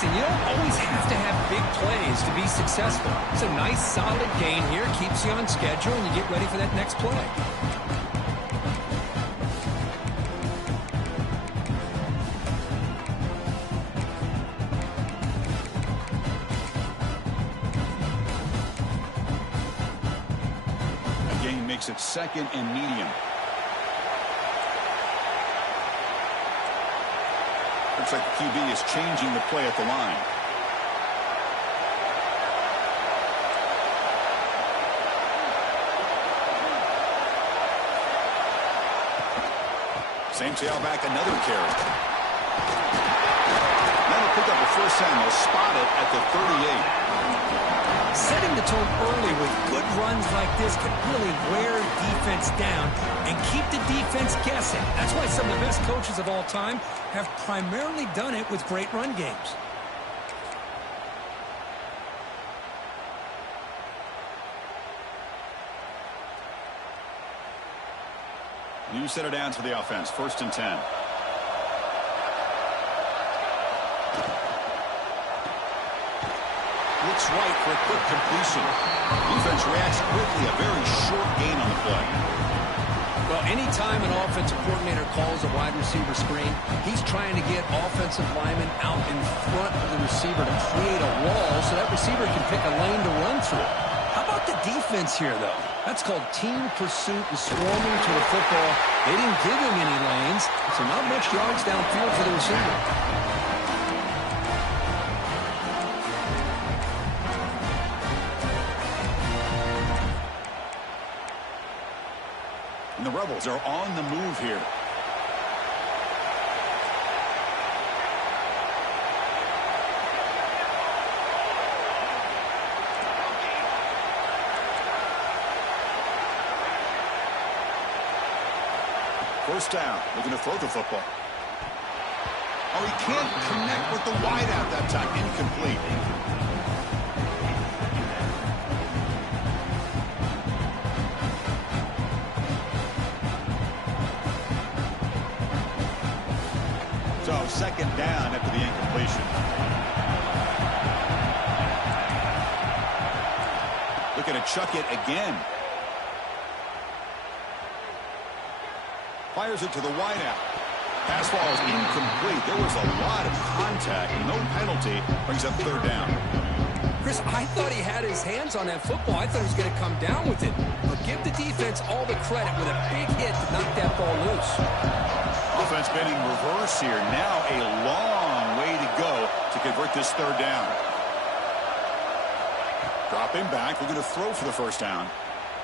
listen, you don't always have to have big plays to be successful. It's a nice, solid gain here. Keeps you on schedule, and you get ready for that next play. The gain makes it 2nd and medium. Looks like the QB is changing the play at the line. Same tailback, another carry. That'll pick up a first down. They'll spot it at the 38. Setting the tone early with good runs like this can really wear defense down and keep the defense guessing. That's why some of the best coaches of all time have primarily done it with great run games. New set of downs for the offense. 1st and 10. Looks right for a quick completion. Defense reacts quickly. A very short gain on the play. Well, anytime an offensive coordinator calls a wide receiver screen, he's trying to get offensive linemen out in front of the receiver to create a wall so that receiver can pick a lane to run through. How about the defense here, though? That's called team pursuit and swarming to the football. They didn't give him any lanes, so not much yards downfield for the receiver. And the Rebels are on the move here. First down, looking to throw the football. Oh, he can't connect with the wideout that time. Incomplete. So 2nd down after the incompletion. Looking to chuck it again. Fires it to the wideout. Pass ball is incomplete. There was a lot of contact. No penalty. Brings up 3rd down. Chris, I thought he had his hands on that football. I thought he was going to come down with it. But give the defense all the credit with a big hit to knock that ball loose. Offense been in reverse here. Now a long way to go to convert this 3rd down. Dropping back. We're going to throw for the first down.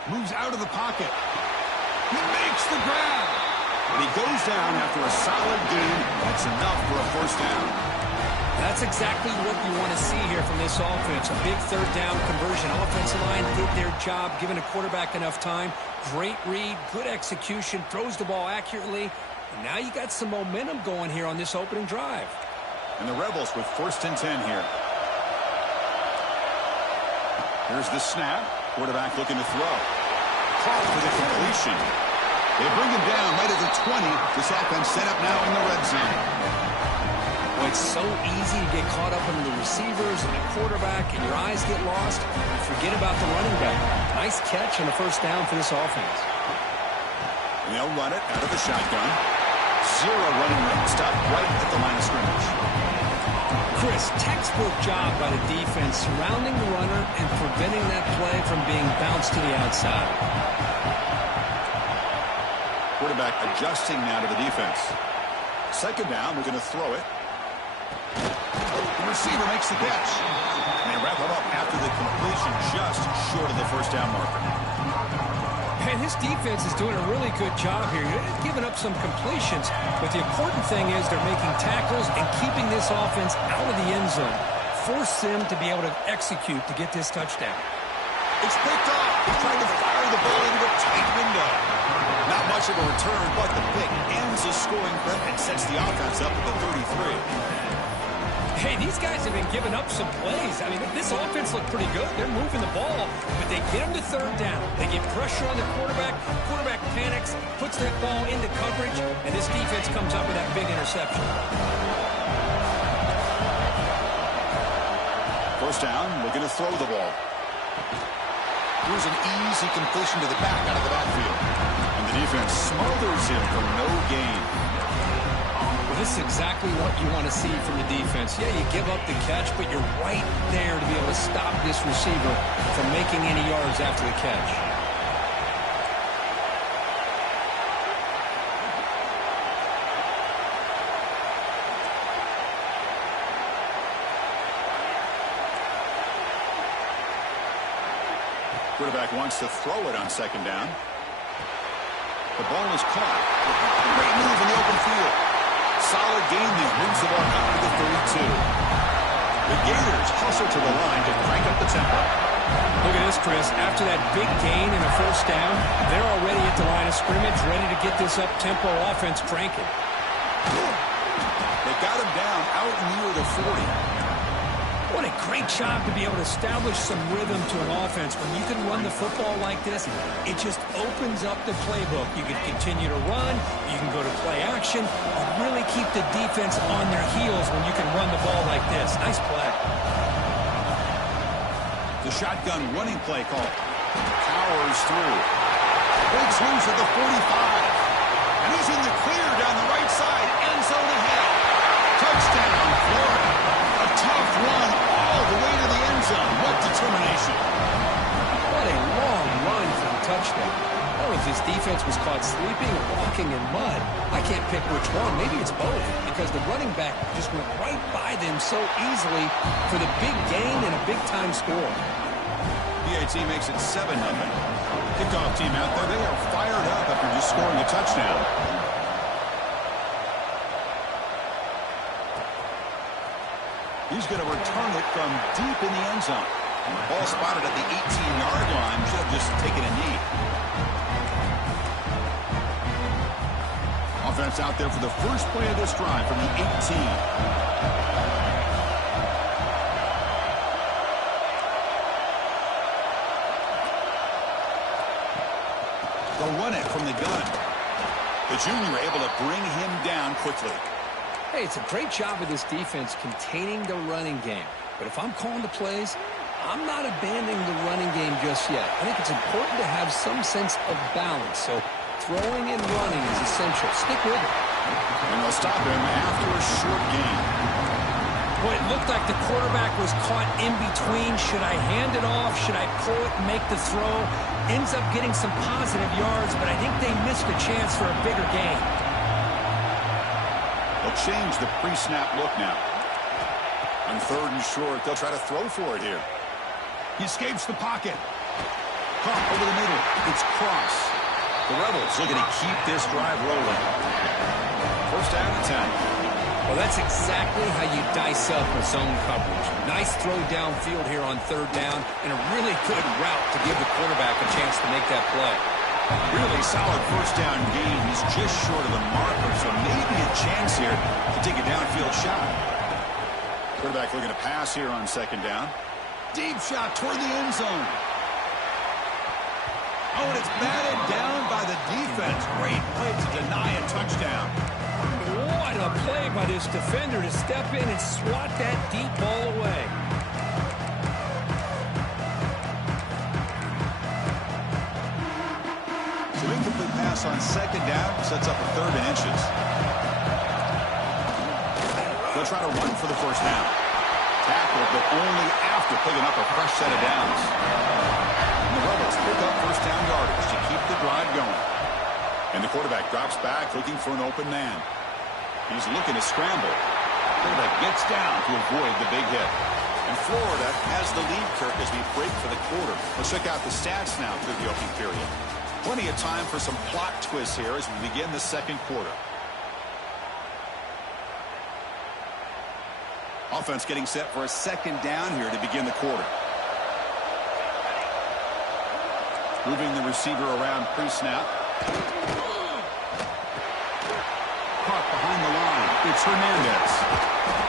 Moves out of the pocket. He makes the grab. And he goes down after a solid gain. That's enough for a first down. That's exactly what you want to see here from this offense. A big 3rd down conversion. Offensive line did their job, giving a quarterback enough time. Great read, good execution, throws the ball accurately. And now you got some momentum going here on this opening drive. And the Rebels with 1st and 10 here. Here's the snap. Quarterback looking to throw. Caught for the completion. They bring him down right at the 20. This offense set up now in the red zone. Well, it's so easy to get caught up in the receivers and the quarterback, and your eyes get lost. You forget about the running back. Nice catch on the first down for this offense. And they'll run it out of the shotgun. 0 running room. Stopped right at the line of scrimmage. Chris, textbook job by the defense surrounding the runner and preventing that play from being bounced to the outside. Quarterback adjusting now to the defense. 2nd down, we're going to throw it. The receiver makes the catch. And they wrap it up after the completion just short of the first down marker. And this defense is doing a really good job here. You're giving up some completions, but the important thing is they're making tackles and keeping this offense out of the end zone. Force them to be able to execute to get this touchdown. It's picked off. He's trying to fire the ball into a tight window. Not much of a return, but the pick ends the scoring threat and sets the offense up at the 33. Hey, these guys have been giving up some plays. I mean, this offense looked pretty good. They're moving the ball, but they get them to 3rd down. They get pressure on the quarterback. Quarterback panics, puts that ball into coverage, and this defense comes up with that big interception. First down, looking to throw the ball. Here's an easy completion to the back out of the backfield. And the defense smothers him for no gain. Well, this is exactly what you want to see from the defense. Yeah, you give up the catch, but you're right there to be able to stop this receiver from making any yards after the catch. Quarterback wants to throw it on second down. The ball is caught. Great move in the open field. Solid gain there. Moves the ball out to the 32. The Gators hustle to the line to crank up the tempo. Look at this, Chris. After that big gain and a first down, they're already at the line of scrimmage, ready to get this up-tempo offense cranking. They got him down out near the 40. What a great job to be able to establish some rhythm to an offense. When you can run the football like this, it just opens up the playbook. You can continue to run. You can go to play action. You really keep the defense on their heels when you can run the ball like this. Nice play. The shotgun running play call. Powers through. Breaks loose at the 45. And he's in the clear down the right side. End zone ahead. Touchdown, Florida. A tough run all the way to the end zone. What determination. What a long run for the touchdown. I don't know if his defense was caught sleeping or walking in mud. I can't pick which one. Maybe it's both, because the running back just went right by them so easily for the big gain and a big-time score. PAT makes it 7-0. Kickoff team out there, they are fired up after just scoring a touchdown. He's going to return it from deep in the end zone. Ball spotted at the 18-yard line. Should have just taken a knee. Offense out there for the first play of this drive from the 18. They'll run it from the gun. The junior able to bring him down quickly. Hey, it's a great job of this defense containing the running game. But if I'm calling the plays, I'm not abandoning the running game just yet. I think it's important to have some sense of balance. So throwing and running is essential. Stick with it. And they'll stop him after a short gain. Boy, it looked like the quarterback was caught in between. Should I hand it off? Should I pull it and make the throw? Ends up getting some positive yards, but I think they missed a chance for a bigger gain. They'll change the pre-snap look now. On third and short, they'll try to throw for it here. He escapes the pocket. Pump over the middle. It's Cross. The Rebels looking to keep this drive rolling. First down and 10. Well, that's exactly how you dice up a zone coverage. Nice throw downfield here on third down, and a really good route to give the quarterback a chance to make that play. Really solid first down gain. He's just short of the marker, so maybe a chance here to take a downfield shot. Quarterback looking to pass here on second down. Deep shot toward the end zone. Oh, and it's batted down by the defense. Great play to deny a touchdown. What a play by this defender to step in and swat that deep ball away. Incomplete pass on second down sets up a third and inches. They'll try to run for the first down. Tackle, but only after picking up a fresh set of downs. And the Rebels pick up first down yardage to keep the drive going. And the quarterback drops back looking for an open man. He's looking to scramble. Quarterback gets down to avoid the big hit. And Florida has the lead, Kirk, as we break for the quarter. Let's check out the stats now through the opening period. Plenty of time for some plot twists here as we begin the second quarter. Offense getting set for a second down here to begin the quarter. Moving the receiver around pre-snap. Caught behind the line. It's Hernandez.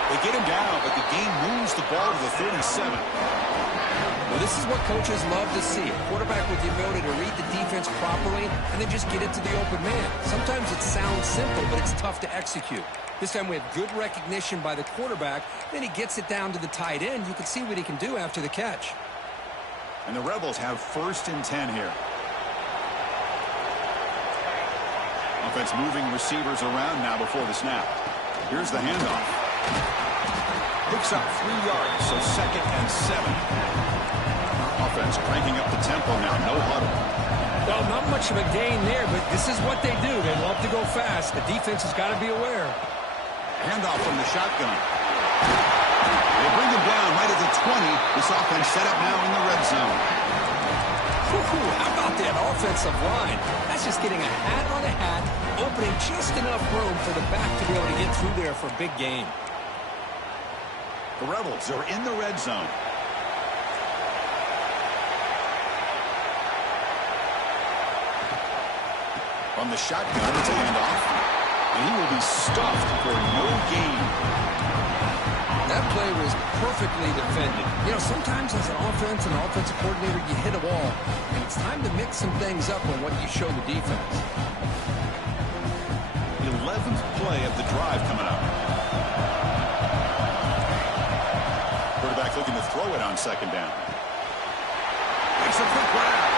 They get him down, but the game moves the ball to the 37. Well, this is what coaches love to see. A quarterback with the ability to read the defense properly and then just get it to the open man. Sometimes it sounds simple, but it's tough to execute. This time we have good recognition by the quarterback. Then he gets it down to the tight end. You can see what he can do after the catch. And the Rebels have 1st and 10 here. Offense moving receivers around now before the snap. Here's the handoff. Picks up 3 yards, so 2nd and 7. Offense cranking up the tempo now, no huddle. Well, not much of a gain there, but this is what they do. They love to go fast. The defense has got to be aware. Handoff from the shotgun. They bring him down right at the 20. This offense set up now in the red zone. How about that offensive line? That's just getting a hat on a hat, opening just enough room for the back to be able to get through there for a big gain. The Rebels are in the red zone. From the shotgun, it's a handoff. And he will be stuffed for no gain. That play was perfectly defended. You know, sometimes as an offense and offensive coordinator, you hit a wall. And it's time to mix some things up on what you show the defense. The 11th play of the drive coming up. Quarterback looking to throw it on 2nd down. Makes a quick grab.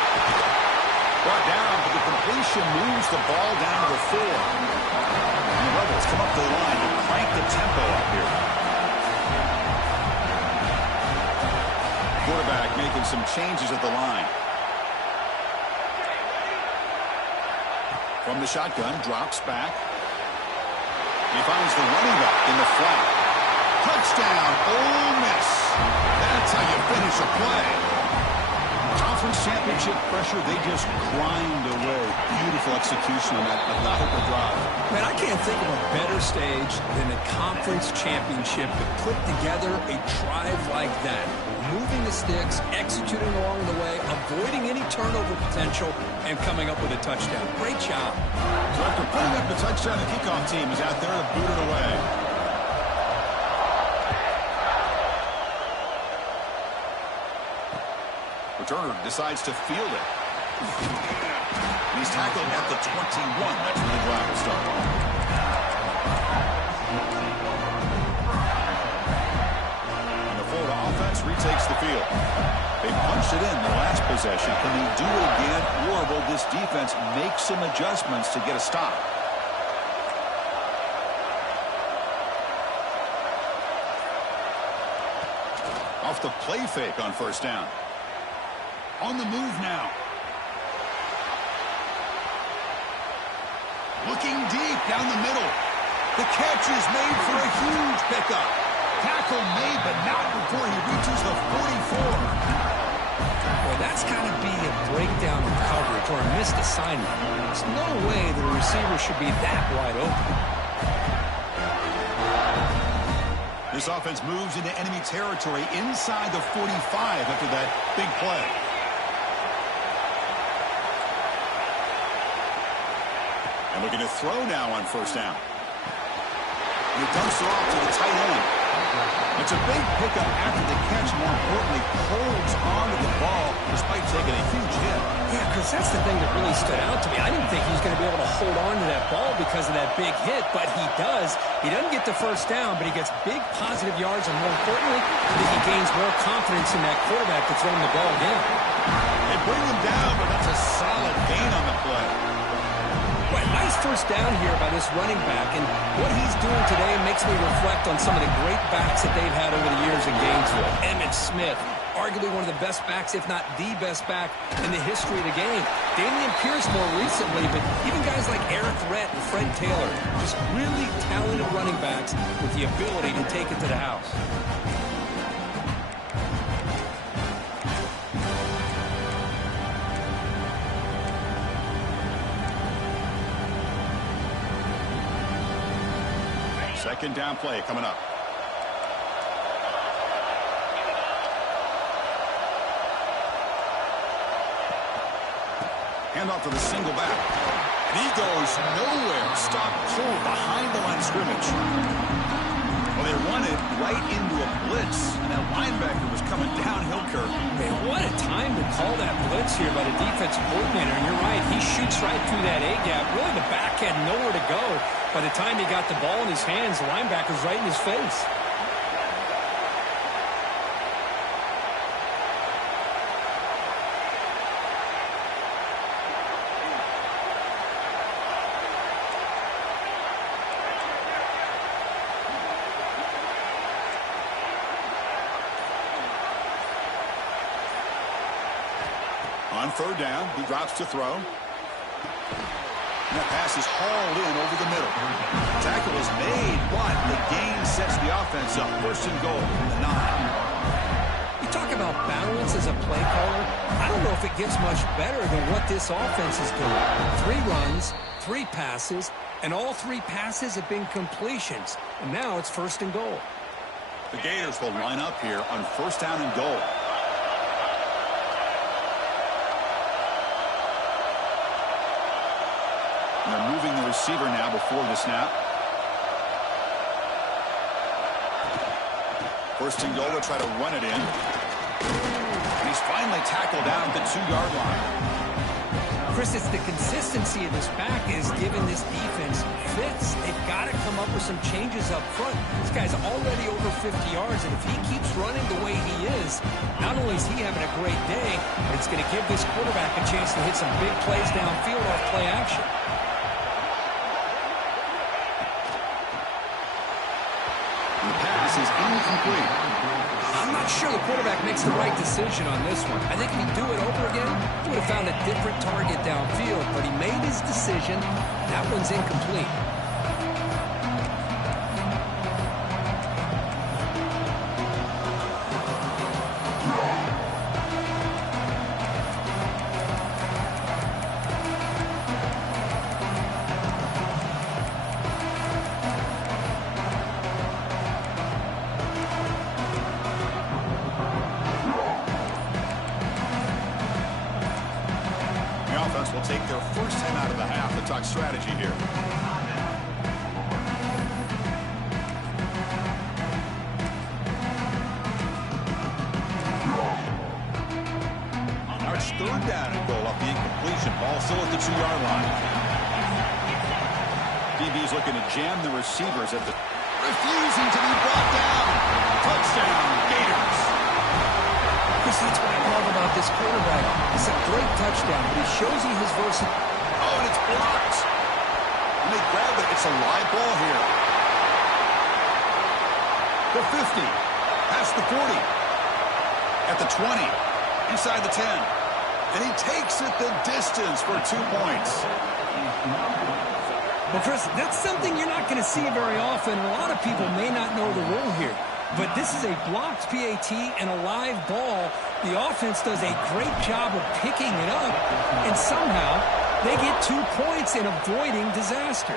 Brought down, but the completion moves the ball down to the 4. And the Rebels come up to the line to crank the tempo up here. Quarterback making some changes at the line. From the shotgun, drops back. He finds the running back in the flat. Touchdown, Ole Miss. That's how you finish a play. Conference championship pressure, they just grind away. Beautiful execution on that methodical drive. Man, I can't think of a better stage than a conference championship to put together a drive like that. Moving the sticks, executing along the way, avoiding any turnover potential, and coming up with a touchdown. Great job. So after putting up the touchdown, the kickoff team is out there to boot it away. Returner decides to field it. And he's tackled at the 21. That's where the drive will start. And the Florida offense retakes the field. They punched it in the last possession. Can they do it again, or will this defense make some adjustments to get a stop? Off the play fake on 1st down. On the move now. Looking deep down the middle. The catch is made for a huge pickup. Tackle made, but not before he reaches the 44. Well, that's got to be a breakdown in coverage or a missed assignment. There's no way that a receiver should be that wide open. This offense moves into enemy territory inside the 45 after that big play. And looking to throw now on 1st down. And he dumps it off to the tight end. It's a big pickup after the catch. More importantly, holds on to the ball despite taking a huge hit. Yeah, because that's the thing that really stood out to me. I didn't think he was going to be able to hold on to that ball because of that big hit, but he does. He doesn't get the 1st down, but he gets big positive yards, and more importantly, I think he gains more confidence in that quarterback to throw him the ball again. They bring him down, but that's a solid gain on the play. Right, nice 1st down here by this running back, and what he's doing today makes me reflect on some of the great backs that they've had over the years in Gainesville. Emmitt Smith, arguably one of the best backs, if not the best back in the history of the game. Damian Pierce more recently, but even guys like Eric Rhett and Fred Taylor, just really talented running backs with the ability to take it to the house. Second down play coming up. Handoff to the single back. And he goes nowhere. Stop cold behind the line of scrimmage. Well, they run it right into a blitz. And that linebacker was coming downhill, Kirk. Man, what a time to call that blitz here by the defensive coordinator. And you're right, he shoots right through that A-gap. Really, the back had nowhere to go. By the time he got the ball in his hands, the linebacker's right in his face. On third down, he drops to throw. And that pass is hauled in over the middle. Tackle is made, but the gain sets the offense up. First and goal from the 9. You talk about balance as a play caller. I don't know if it gets much better than what this offense is doing. 3 runs, 3 passes, and all 3 passes have been completions. And now it's first and goal. The Gators will line up here on first down and goal. And they're moving the receiver now before the snap. First and goal, they'll try to run it in. And he's finally tackled down at the 2-yard line. Chris, it's the consistency of this back is giving this defense fits. They've got to come up with some changes up front. This guy's already over 50 yards, and if he keeps running the way he is, not only is he having a great day, but it's going to give this quarterback a chance to hit some big plays downfield off play action. The pass is incomplete. I'm not sure the quarterback makes the right decision on this one. I think if he'd do it over again, he would have found a different target downfield, but he made his decision. That one's incomplete. Will take their first time out of the half to talk strategy here. Now it's third down and goal off the incompletion. Ball still at the 2-yard line. DB's looking to jam the receivers at the... refusing to be brought down. Touchdown, Gators. That's what I love about this quarterback. It's a great touchdown, but he shows you his versatility. Oh, and it's blocked. And they grab it. It's a live ball here. The 50. Past the 40. At the 20. Inside the 10. And he takes it the distance for 2 points. Well, Chris, that's something you're not going to see very often. A lot of people may not know the rule here. But this is a blocked PAT and a live ball. The offense does a great job of picking it up, and somehow they get 2 points in avoiding disaster.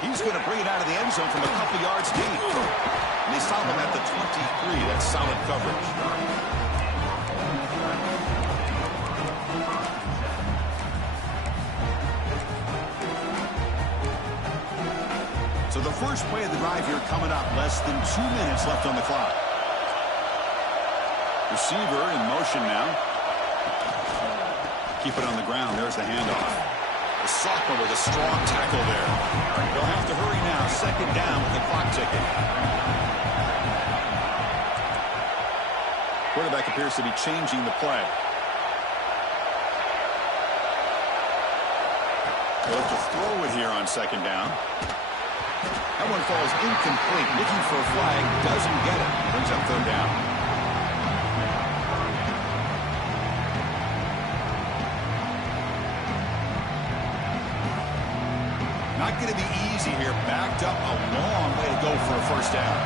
He's going to bring it out of the end zone from a couple yards deep. And they stop him at the 23. That's solid coverage. So the first play of the drive here coming up. Less than 2 minutes left on the clock. Receiver in motion now. Keep it on the ground. There's the handoff. The sophomore with a strong tackle there. They'll have to hurry now. Second down with the clock ticking. Quarterback appears to be changing the play. They'll have to throw it here on second down. That one falls incomplete. Looking for a flag. Doesn't get it. Brings up third down. Not going to be easy here. Backed up a long way to go for a first down.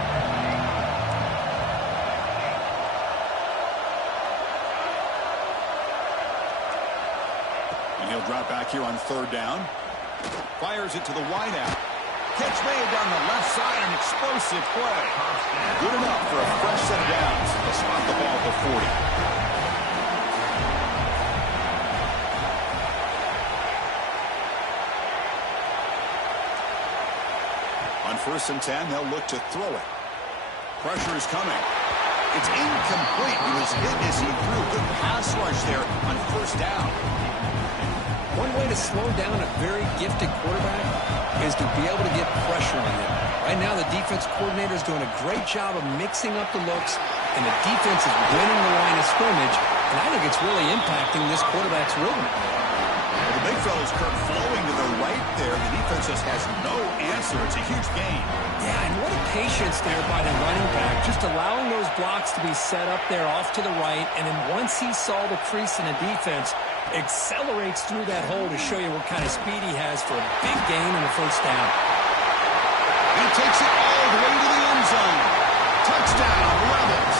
And he'll drop back here on third down. Fires it to the wideout. Catch made down the left side, an explosive play. Good enough for a fresh set of downs. They'll spot the ball at the 40. first and 10, they'll look to throw it. Pressure is coming. It's incomplete. He was hit as he threw. Good pass rush there on first down. One way to slow down a very gifted quarterback is to be able to get pressure on him. Right now, the defense coordinator is doing a great job of mixing up the looks, and the defense is winning the line of scrimmage, and I think it's really impacting this quarterback's rhythm. Well, the big fellow's Kirk flowing to the right there. The defense just has no answer. It's a huge gain. Yeah, and what a patience there by the running back, just allowing those blocks to be set up there off to the right, and then once he saw the crease in the defense, accelerates through that hole to show you what kind of speed he has for a big gain in the first down. He takes it all the way to the end zone. Touchdown, Rebels.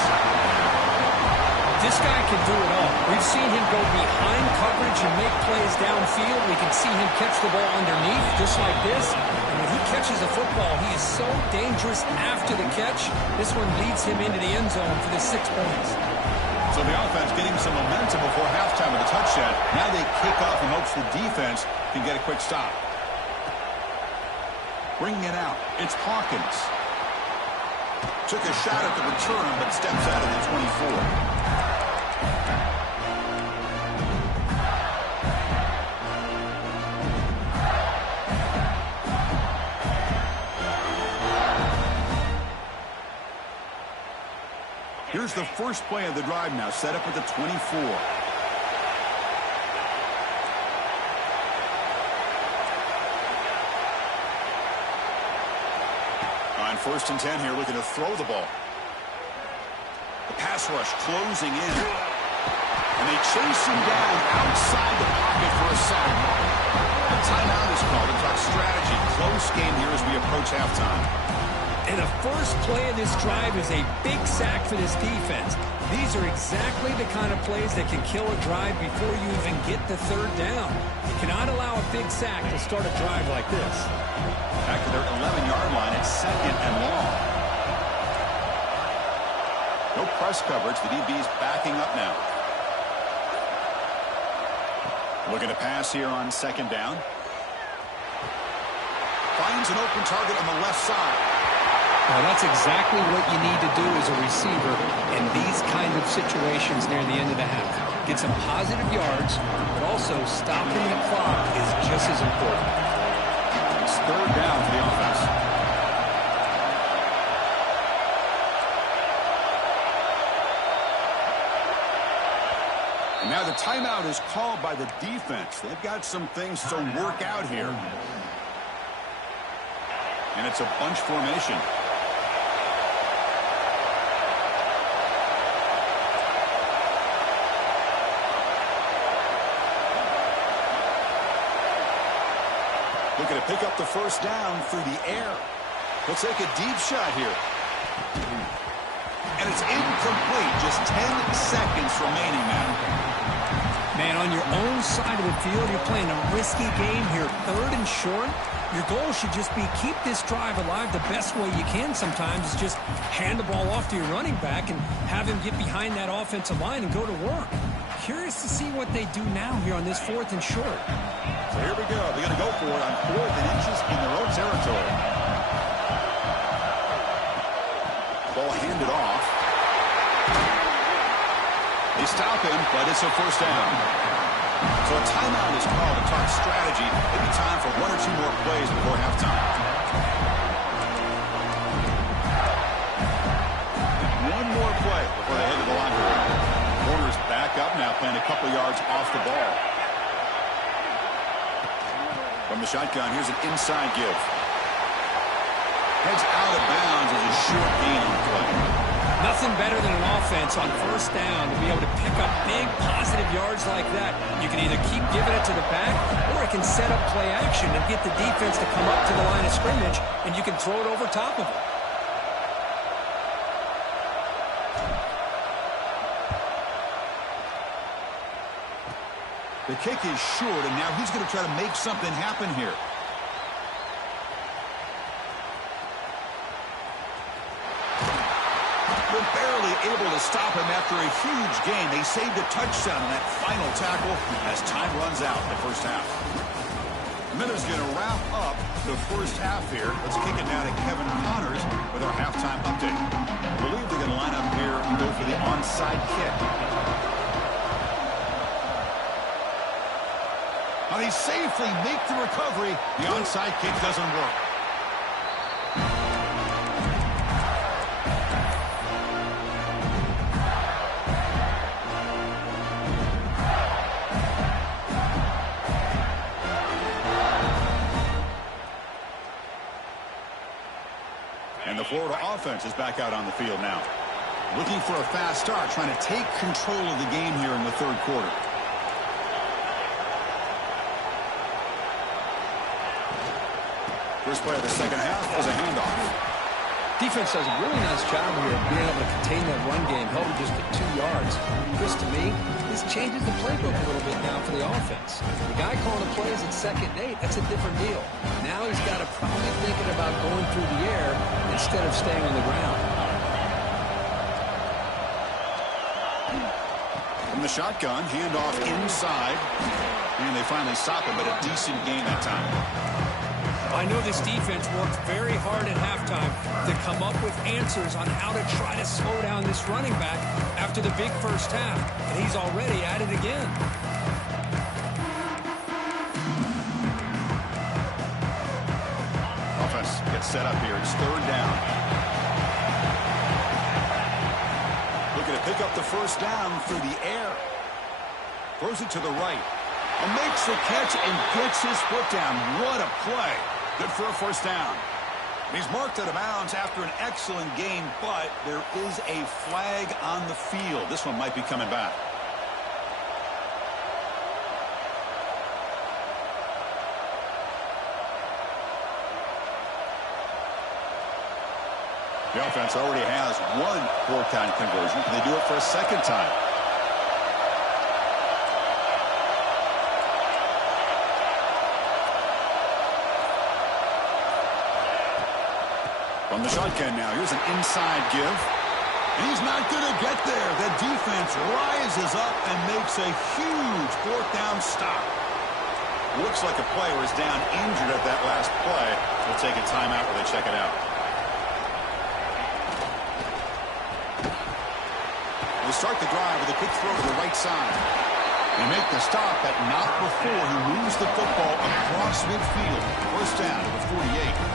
This guy can do it all. We've seen him go behind coverage and make plays downfield. We can see him catch the ball underneath, just like this. And when he catches a football, he is so dangerous after the catch. This one leads him into the end zone for the 6 points. So the offense getting some momentum before halftime with a touchdown. Now they kick off in hopes the defense can get a quick stop. Bringing it out, it's Hawkins. Took a shot at the return, but steps out of the 24. Here's the first play of the drive now, set up at the 24. On first and 10 here, looking to throw the ball. The pass rush closing in. And they chase him down outside the pocket for a sack. A timeout is called to talk strategy. Close game here as we approach halftime. And the first play of this drive is a big sack for this defense. These are exactly the kind of plays that can kill a drive before you even get the third down. You cannot allow a big sack to start a drive like this. Back to their 11-yard line, it's second and long. No press coverage. The DB's backing up now. Looking to pass here on second down. Finds an open target on the left side. Now, that's exactly what you need to do as a receiver in these kind of situations near the end of the half. Get some positive yards, but also stopping the clock is just as important. It's third down for the offense. And now the timeout is called by the defense. They've got some things to work out here. And it's a bunch formation. Looking to pick up the first down through the air. He'll take a deep shot here. And it's incomplete. Just 10 seconds remaining now. Man, on your own side of the field, you're playing a risky game here. Third and short. Your goal should just be keep this drive alive the best way you can sometimes is just hand the ball off to your running back and have him get behind that offensive line and go to work. Curious to see what they do now here on this fourth and short. So here we go. They're going to go for it on 4th and inches in their own territory. Ball handed off. They stop him, but it's a first down. So a timeout is called to talk strategy. Maybe time for 1 or 2 more plays before halftime. One more play before they head to the locker room. Corner's back up now, playing a couple yards off the ball. From the shotgun, here's an inside give. Heads out of bounds as a short gain on the play. Nothing better than an offense on first down to be able to pick up big positive yards like that. You can either keep giving it to the back, or it can set up play action and get the defense to come up to the line of scrimmage, and you can throw it over top of it. The kick is short, and now he's going to try to make something happen here. They're barely able to stop him after a huge gain. They saved a touchdown on that final tackle as time runs out in the first half. Minutes going to wrap up the first half here. Let's kick it now to Kevin Connors with our halftime update. I believe they're going to line up here and go for the onside kick. Now they safely make the recovery. The onside kick doesn't work. And the Florida offense is back out on the field now. Looking for a fast start, trying to take control of the game here in the third quarter. First play of the second half was a handoff. Defense does a really nice job here of being able to contain that run game, held him just at 2 yards. Chris, to me, this changes the playbook a little bit now for the offense. The guy calling the plays at 2nd and 8, that's a different deal. Now he's got to probably thinking about going through the air instead of staying on the ground. From the shotgun, handoff inside. And they finally stop him, but a decent game that time. I know this defense worked very hard at halftime to come up with answers on how to try to slow down this running back after the big first half. And he's already at it again. Offense gets set up here. It's 3rd down. Looking to pick up the first down through the air. Throws it to the right. And makes the catch and gets his foot down. What a play. Good for a first down. He's marked out of bounds after an excellent game, but there is a flag on the field. This one might be coming back. The offense already has one 4th-down conversion. Can they do it for a second time? From the shotgun now, here's an inside give. And he's not going to get there. The defense rises up and makes a huge 4th-down stop. Looks like a player is down injured at that last play. They'll take a timeout while they check it out. They start the drive with a quick throw to the right side. They make the stop, but not before he moves the football across midfield. First down to the 48.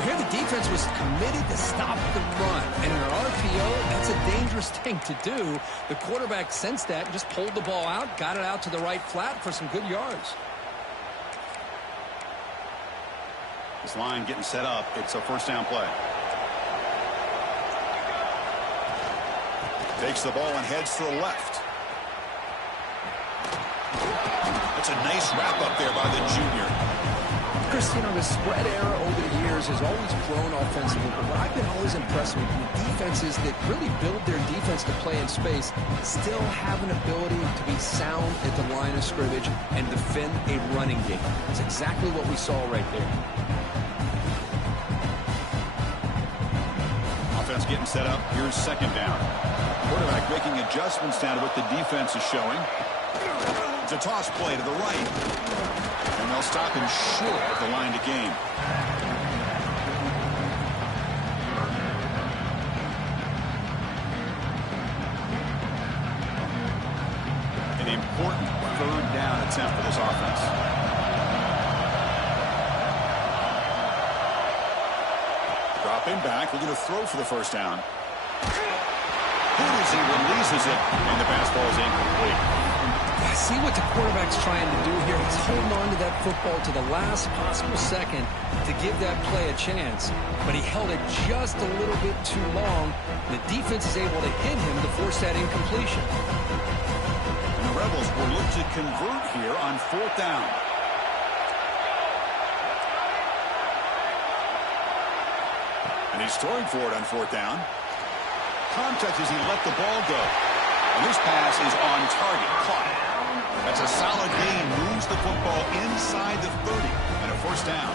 Here the defense was committed to stop the run. And in an RPO, that's a dangerous thing to do. The quarterback sensed that and just pulled the ball out, got it out to the right flat for some good yards. This line getting set up. It's a first down play. Takes the ball and heads to the left. That's a nice wrap up there by the junior. Chris, you know, the spread era over the years has always grown offensively, but what I've been always impressed with defenses that really build their defense to play in space still have an ability to be sound at the line of scrimmage and defend a running game. That's exactly what we saw right there. Offense getting set up. Here's 2nd down. Quarterback making adjustments down to what the defense is showing. It's a toss play to the right. And they'll stop him short of the line to gain. An important 3rd down attempt for this offense. Dropping back, looking to throw for the first down. He releases it, and the pass ball is incomplete. I see what the quarterback's trying to do here. He's holding on to that football to the last possible second to give that play a chance. But he held it just a little bit too long. The defense is able to hit him to force that incompletion. And the Rebels will look to convert here on 4th down. And he's throwing for it on 4th down. Contact as he let the ball go. And this pass is on target. Caught. That's a solid gain. Moves the football inside the 30. And a first down.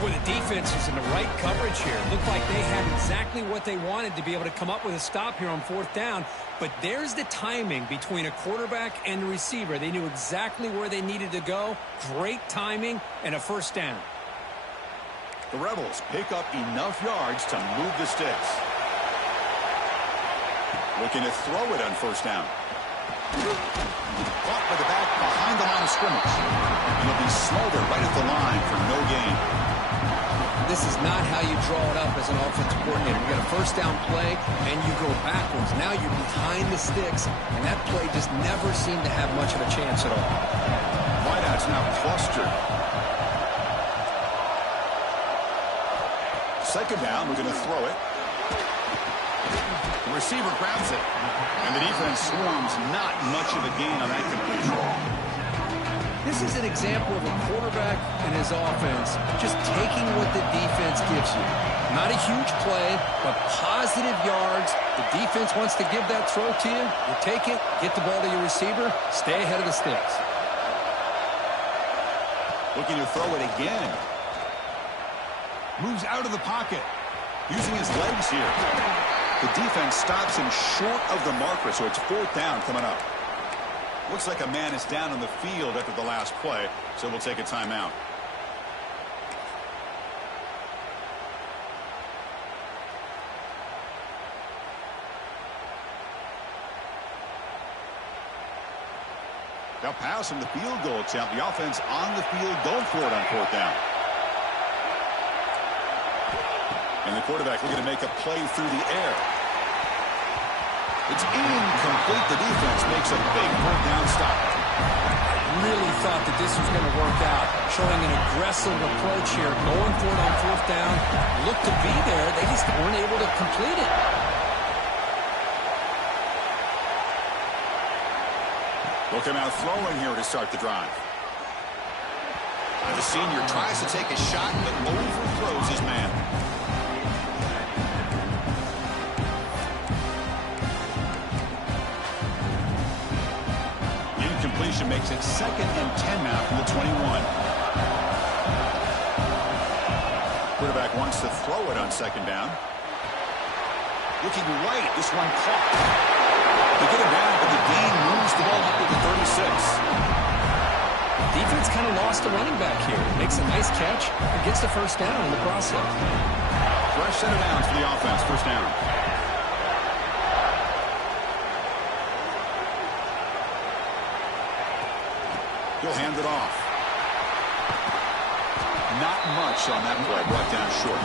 Well, the defense is in the right coverage here. Looked like they had exactly what they wanted to be able to come up with a stop here on 4th down. But there's the timing between a quarterback and the receiver. They knew exactly where they needed to go. Great timing and a 1st down. The Rebels pick up enough yards to move the sticks. Looking to throw it on 1st down. Caught by the back behind the line of scrimmage. And he'll be smothered right at the line for no gain. This is not how you draw it up as an offensive coordinator. You got a 1st down play, and you go backwards. Now you're behind the sticks, and that play just never seemed to have much of a chance at all. Wideout's now clustered. 2nd down, we're going to throw it. The receiver grabs it. And the defense swarms. Not much of a gain on that completion. This is an example of a quarterback and his offense just taking what the defense gives you. Not a huge play, but positive yards. The defense wants to give that throw to you. You take it, get the ball to your receiver, stay ahead of the sticks. Looking to throw it again. Moves out of the pocket. Using his legs here. The defense stops him short of the marker, so it's 4th down coming up. Looks like a man is down on the field after the last play, so we'll take a timeout. They'll pass from the field goal attempt. The offense on the field going for it on 4th down. And the quarterback looking to make a play through the air. It's incomplete. The defense makes a big 4th down stop. I really thought that this was going to work out. Showing an aggressive approach here. Going for it on 4th down. Looked to be there. They just weren't able to complete it. Looking out throwing here to start the drive. And the senior tries to take a shot, but overthrows his man. Incompletion makes it 2nd and 10 now from the 21. Quarterback wants to throw it on 2nd down. Looking right, this one caught. They get him down, but the gain moves the ball up to the 36. Defense kind of lost a running back here. Makes a nice catch and gets the 1st down in the process. Fresh set of downs for the offense. 1st down. He'll hand it off. Not much on that play. Brought down short.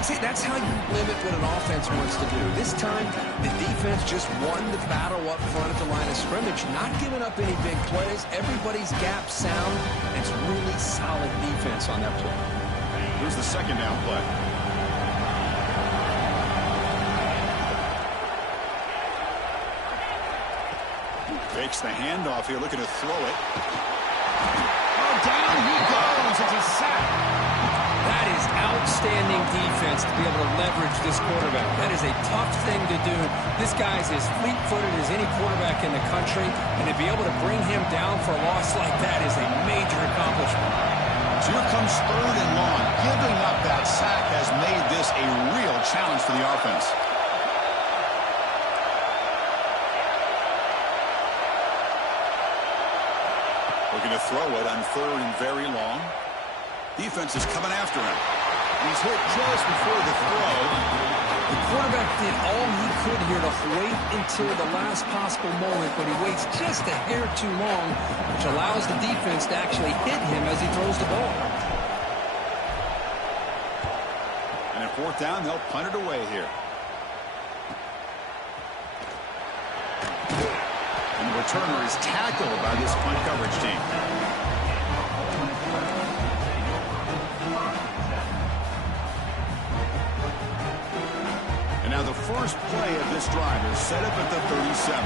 See, that's how you limit what an offense wants to do. This time, the defense just won the battle up front at the line of scrimmage, not giving up any big plays. Everybody's gap sound. It's really solid defense on that play. Here's the 2nd down play. Fakes the handoff here, looking to throw it. Oh, down he goes. It's a sack. That is outstanding defense to be able to leverage this quarterback. That is a tough thing to do. This guy's as fleet-footed as any quarterback in the country, and to be able to bring him down for a loss like that is a major accomplishment. So here comes 3rd and long. Giving up that sack has made this a real challenge for the offense. Looking to throw it on 3rd and very long. Defense is coming after him. He's hit just before the throw. The quarterback did all he could here to wait until the last possible moment, but he waits just a hair too long, which allows the defense to actually hit him as he throws the ball. And at 4th down, they'll punt it away here. And the returner is tackled by this punt coverage team. Now the first play of this drive is set up at the 37.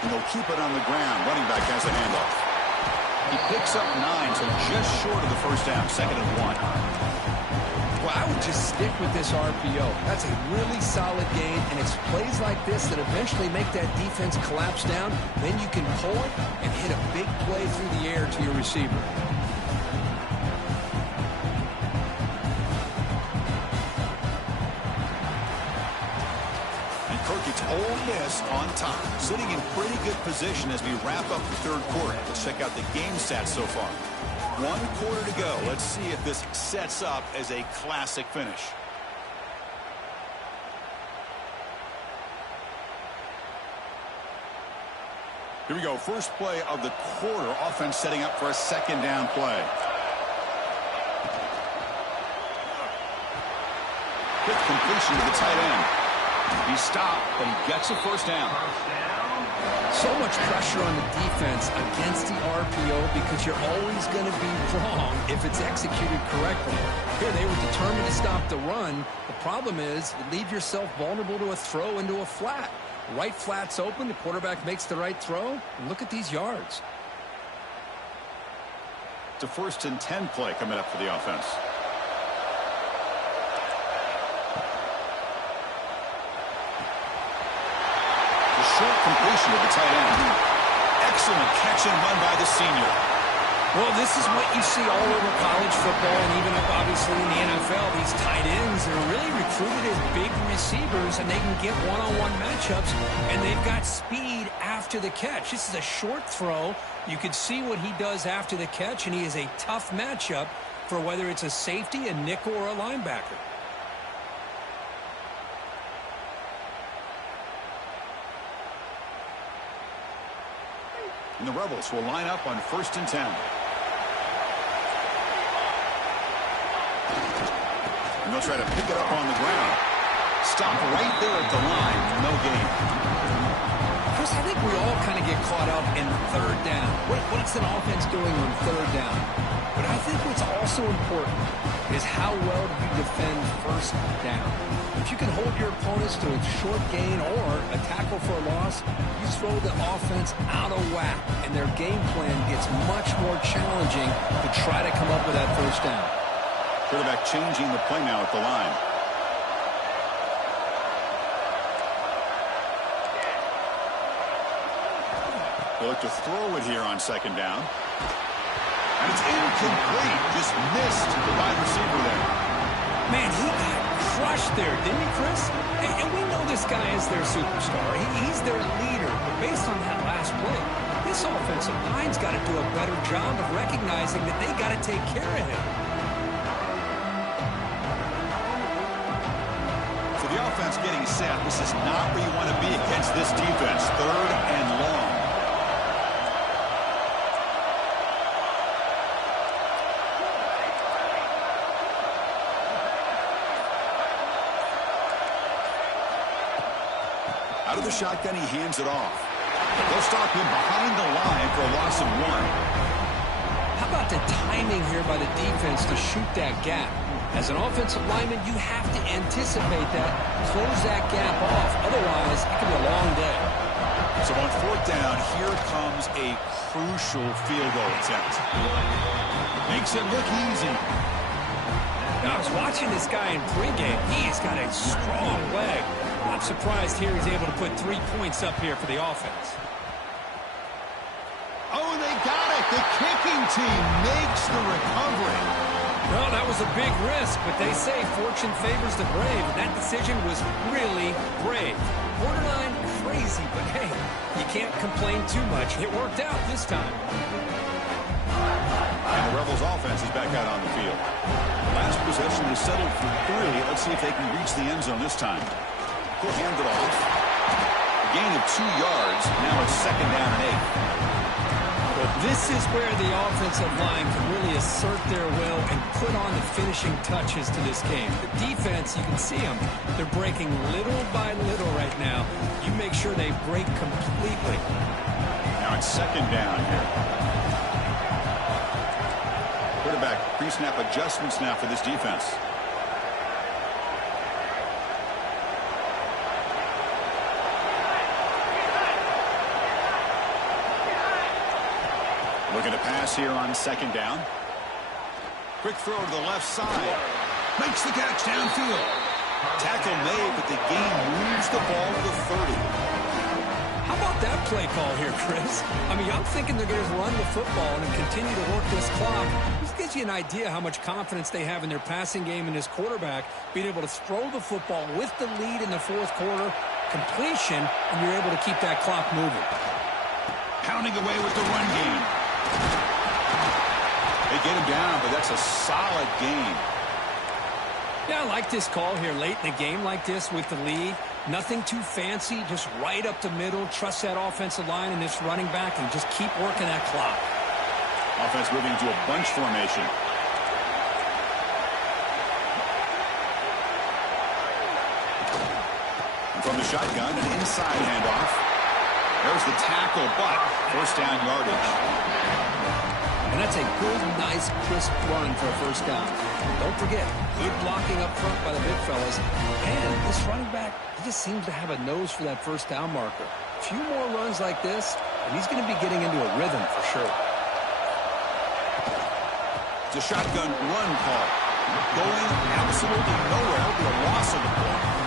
And they'll keep it on the ground. Running back has a handoff. He picks up 9, so just short of the 1st down. 2nd and 1. Well, I would just stick with this RPO. That's a really solid game, and it's plays like this that eventually make that defense collapse down. Then you can pull it and hit a big play through the air to your receiver. It's Ole Miss on top, sitting in pretty good position as we wrap up the third quarter. Let's check out the game stats so far. 1 quarter to go. Let's see if this sets up as a classic finish. Here we go. First play of the quarter. Offense setting up for a second down play. Quick completion to the tight end. He stopped, but he gets a first down. So much pressure on the defense against the RPO because you're always going to be wrong if it's executed correctly. Here, they were determined to stop the run. The problem is you leave yourself vulnerable to a throw into a flat. Right flat's open. The quarterback makes the right throw. And look at these yards. It's a 1st and 10 play coming up for the offense. Short completion of the tight end. Excellent catch and run by the senior. Well, this is what you see all over college football and even up obviously in the NFL. These tight ends are really recruited as big receivers, and they can get one-on-one matchups, and they've got speed after the catch. This is a short throw. You can see what he does after the catch, and he is a tough matchup for whether it's a safety, a nickel, or a linebacker. And the Rebels will line up on 1st and 10. And they'll try to pick it up on the ground. Stop right there at the line. No gain. Chris, I think we all kind of get caught up in 3rd down. What's an offense doing on 3rd down? But I think what's also important is how well you defend 1st down. If you can hold your opponents to a short gain or a tackle for a loss, you throw the offense out of whack, and their game plan gets much more challenging to try to come up with that 1st down. Quarterback changing the play now at the line. They look to throw it here on 2nd down. And it's incomplete. Just missed the wide receiver there. Man, he got crushed there, didn't he, Chris? And we know this guy is their superstar. He's their leader. But based on that last play, this offensive line's got to do a better job of recognizing that they got to take care of him. So the offense getting set. This is not where you want to be against this defense. 3rd and long. Out of the shotgun, he hands it off. They'll stop him behind the line for a loss of 1. How about the timing here by the defense to shoot that gap? As an offensive lineman, you have to anticipate that, close that gap off. Otherwise, it can be a long day. So on 4th down, here comes a crucial field goal attempt. Makes it look easy. Now, I was watching this guy in pregame. He has got a strong leg. I'm surprised here he's able to put 3 points up here for the offense. Oh, they got it. The kicking team makes the recovery. Well, that was a big risk, but they say fortune favors the brave, and that decision was really brave. Borderline crazy, but hey, you can't complain too much. It worked out this time. And the Rebels offense is back out on the field. Last possession is settled for 3. Let's see if they can reach the end zone this time. He'll hand it off. A gain of 2 yards. Now it's 2nd down and 8. Well, this is where the offensive line can really assert their will and put on the finishing touches to this game. The defense, you can see them. They're breaking little by little right now. You make sure they break completely. Now it's 2nd down here. Quarterback pre-snap adjustments now for this defense. Looking to pass here on 2nd down. Quick throw to the left side. Makes the catch downfield. Tackle made, but the game moves the ball to the 30. How about that play call here, Chris? I mean, I'm thinking they're going to run the football and continue to work this clock. This gives you an idea how much confidence they have in their passing game and this quarterback being able to throw the football with the lead in the fourth quarter, completion, and you're able to keep that clock moving. Pounding away with the run game. They get him down, but that's a solid game. Yeah, I like this call here late in the game like this with the lead. Nothing too fancy, just right up the middle. Trust that offensive line and this running back and just keep working that clock. Offense moving into a bunch formation. And from the shotgun, an inside handoff. There's the tackle, but first down yardage. And that's a good, nice, crisp run for a first down. Don't forget, good blocking up front by the big fellas. And this running back, he just seems to have a nose for that first down marker. A few more runs like this, and he's going to be getting into a rhythm for sure. It's a shotgun run call. Going absolutely nowhere. It'll be a loss of the play.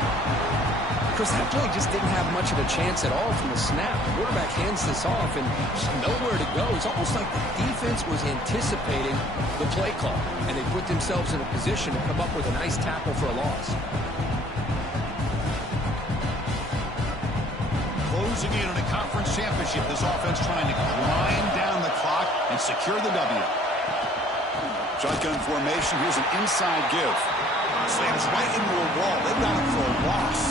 Chris, that play just didn't have much of a chance at all from the snap. The quarterback hands this off and just nowhere to go. It's almost like the defense was anticipating the play call, and they put themselves in a position to come up with a nice tackle for a loss. Closing in on a conference championship, this offense trying to grind down the clock and secure the W. Shotgun formation. Here's an inside give. Slams right into a wall. They've got it for a loss.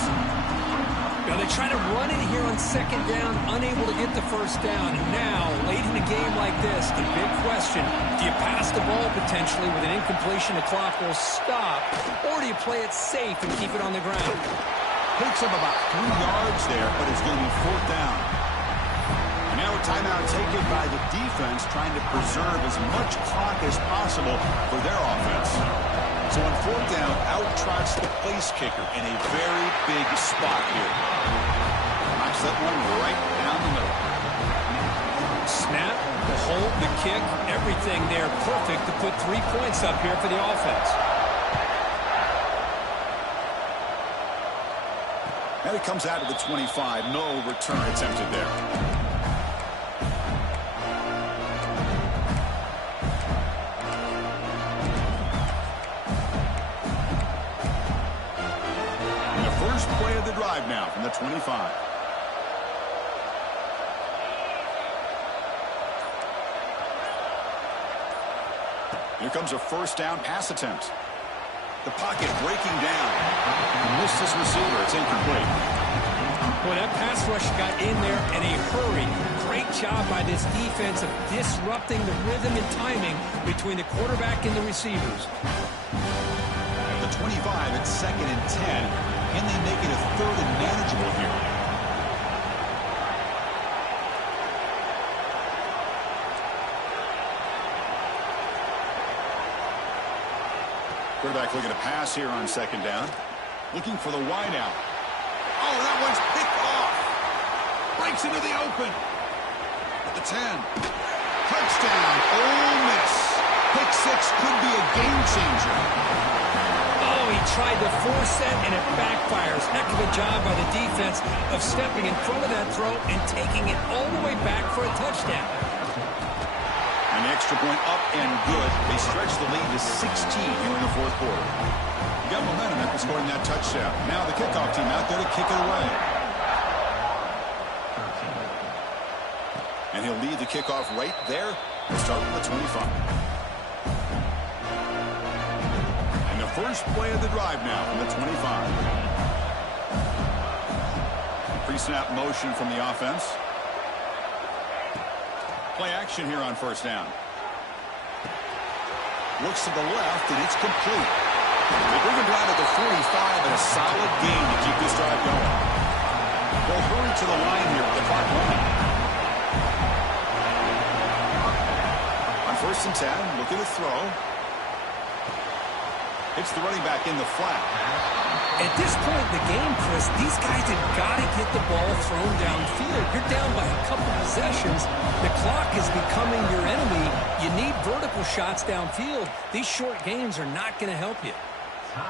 Now they try to run it here on second down, unable to get the first down. And now, late in a game like this, the big question, do you pass the ball potentially with an incompletion? The clock will stop. Or do you play it safe and keep it on the ground? Picks up about 3 yards there, but it's going to be fourth down. And now a timeout taken by the defense, trying to preserve as much clock as possible for their offense. So on fourth down, out trots the place kicker in a very big spot here. Knocks that one right down the middle. Snap, the hold, the kick, everything there perfect to put 3 points up here for the offense. And it comes out to the 25. No return attempted there. First play of the drive now from the 25. Here comes a first down pass attempt. The pocket breaking down. Missed his receiver. It's incomplete. Boy, that pass rush got in there in a hurry. Great job by this defense of disrupting the rhythm and timing between the quarterback and the receivers. The 25 at 2nd and 10. Can they make it a 3rd and manageable here? Quarterback looking to pass here on 2nd down. Looking for the wide out. Oh, that one's picked off. Breaks into the open. At the 10. Touchdown, Ole Miss. Pick 6 could be a game changer. Oh, he tried to force that, and it backfires. Heck of a job by the defense of stepping in front of that throw and taking it all the way back for a touchdown. An extra point up and good. They stretch the lead to 16 here in the fourth quarter. You got momentum after scoring that touchdown. Now the kickoff team out there to kick it away. And he'll lead the kickoff right there. We'll start with the 25. First play of the drive now from the 25. Pre-snap motion from the offense. Play action here on first down. Looks to the left, and it's complete. They bring him down at the 45, and a solid gain to keep this drive going. They'll hurry to the line here with the clock running. On 1st and 10, looking to throw. It's the running back in the flat. At this point in the game, Chris, these guys have got to get the ball thrown downfield. You're down by a couple possessions. The clock is becoming your enemy. You need vertical shots downfield. These short gains are not going to help you.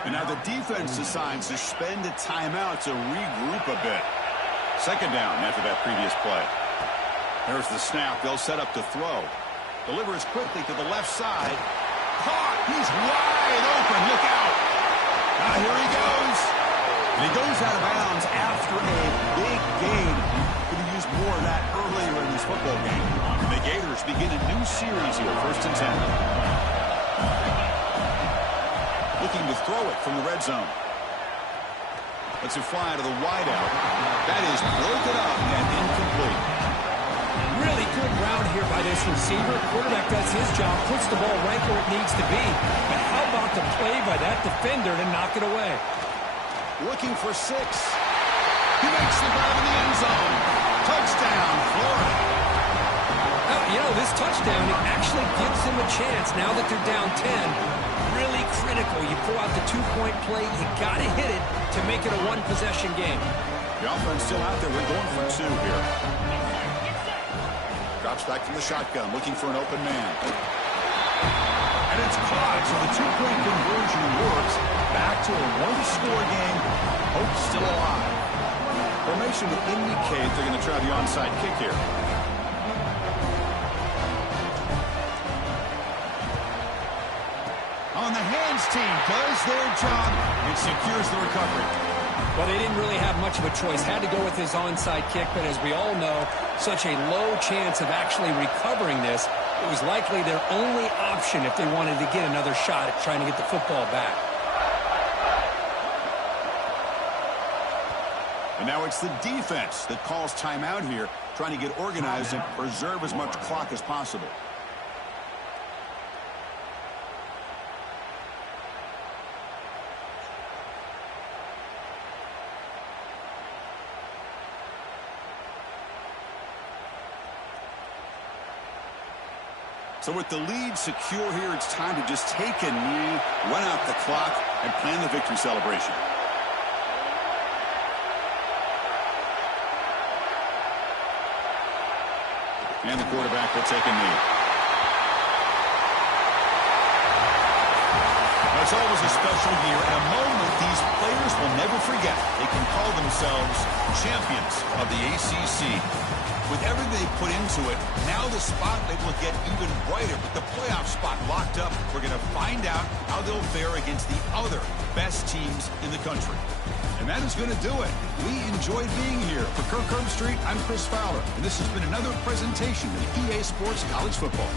And now the defense decides to spend a timeout to regroup a bit. Second down after that previous play. There's the snap. They'll set up to throw. Delivers quickly to the left side. Caught. He's wide open. Look out. Now here he goes. And he goes out of bounds after a big gain. Could have used more of that earlier in this football game. And the Gators begin a new series here. 1st and 10. Looking to throw it from the red zone. Lets it fly to the wideout. That is broken up and incomplete. Really good route here by this receiver. Quarterback does his job, puts the ball right where it needs to be. But how about the play by that defender to knock it away? Looking for 6. He makes the grab in the end zone. Touchdown, Florida. You know, this touchdown, it actually gives them a chance now that they're down 10. Really critical. You pull out the 2-point play. You got to hit it to make it a one-possession game. The offense still out there. We're going for 2 here. Drops back from the shotgun, looking for an open man. And it's caught, so the 2-point conversion works. Back to a 1-score game. Hope still alive. Formation would indicate they're going to try the onside kick here. On the hands team does their job and secures the recovery. Well, they didn't really have much of a choice. Had to go with his onside kick, but as we all know, such a low chance of actually recovering this. It was likely their only option if they wanted to get another shot at trying to get the football back. And now it's the defense that calls timeout here, trying to get organized and preserve as much clock as possible. So with the lead secure here, it's time to just take a knee, run out the clock, and plan the victory celebration. And the quarterback will take a knee. Now, it's always a special year and a moment these players will never forget. They can call themselves champions of the ACC. With everything they put into it, now the spotlight will get even brighter. With the playoff spot locked up, we're going to find out how they'll fare against the other best teams in the country. And that is going to do it. We enjoyed being here. For Kirk Herbstreit, I'm Chris Fowler. And this has been another presentation of EA Sports College Football.